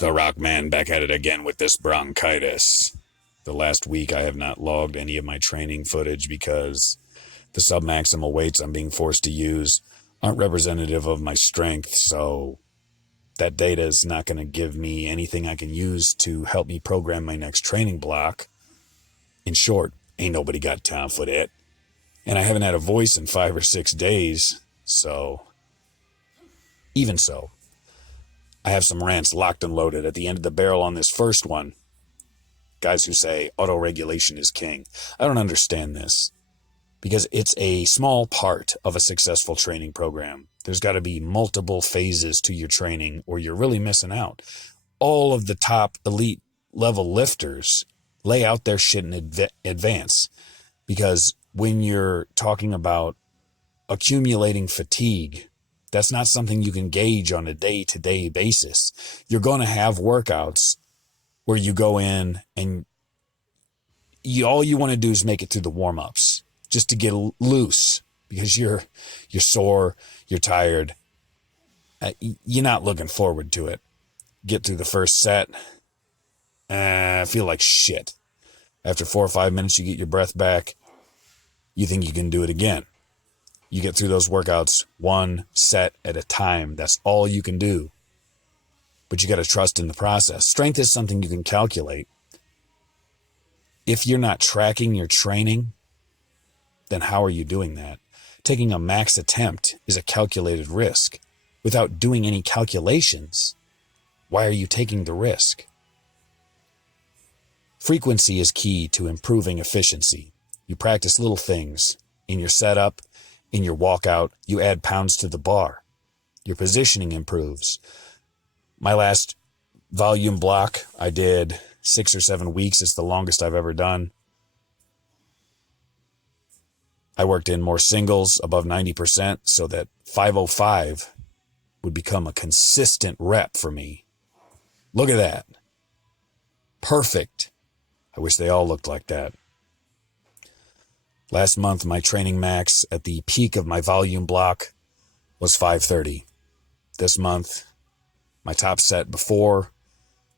the Rock Man back at it again with this bronchitis. The last week I have not logged any of my training footage because the submaximal weights I'm being forced to use aren't representative of my strength, so that data is not going to give me anything I can use to help me program my next training block. In short, ain't nobody got time for that. And I haven't had a voice in 5 or 6 days, so even so, I have some rants locked and loaded at the end of the barrel on this first one. Guys who say autoregulation is king. I don't understand this because it's a small part of a successful training program. There's got to be multiple phases to your training or you're really missing out. All of the top elite level lifters lay out their shit in advance because when you're talking about accumulating fatigue, that's not something you can gauge on a day-to-day basis. You're going to have workouts where you go in and all you want to do is make it through the warm-ups just to get loose because you're sore, you're tired. You're not looking forward to it. Get through the first set. I feel like shit. After 4 or 5 minutes, you get your breath back. You think you can do it again. You get through those workouts 1 set at a time. That's all you can do. But you got to trust in the process. Strength is something you can calculate. If you're not tracking your training, then how are you doing that? Taking a max attempt is a calculated risk. Without doing any calculations, why are you taking the risk? Frequency is key to improving efficiency. You practice little things in your setup, in your walkout, you add pounds to the bar. Your positioning improves. My last volume block, I did 6 or 7 weeks. It's the longest I've ever done. I worked in more singles above 90% so that 505 would become a consistent rep for me. Look at that. Perfect. I wish they all looked like that. Last month, my training max at the peak of my volume block was 530. This month, my top set before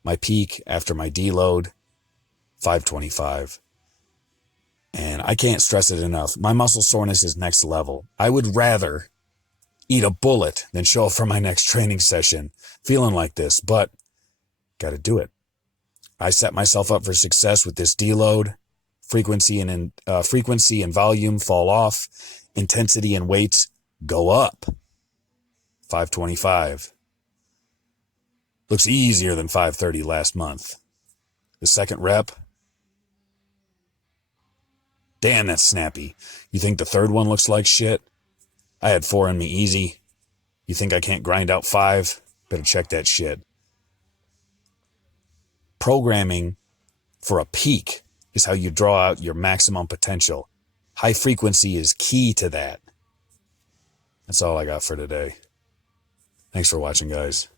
my peak after my deload, 525. And I can't stress it enough. My muscle soreness is next level. I would rather eat a bullet than show up for my next training session feeling like this, but got to do it. I set myself up for success with this deload. Frequency and volume fall off. Intensity and weights go up. 525. Looks easier than 530 last month. The second rep. Damn, that's snappy. You think the third one looks like shit? I had 4 in me easy. You think I can't grind out 5? Better check that shit. Programming for a peak is how you draw out your maximum potential. High frequency is key to that. That's all I got for today. Thanks for watching, guys.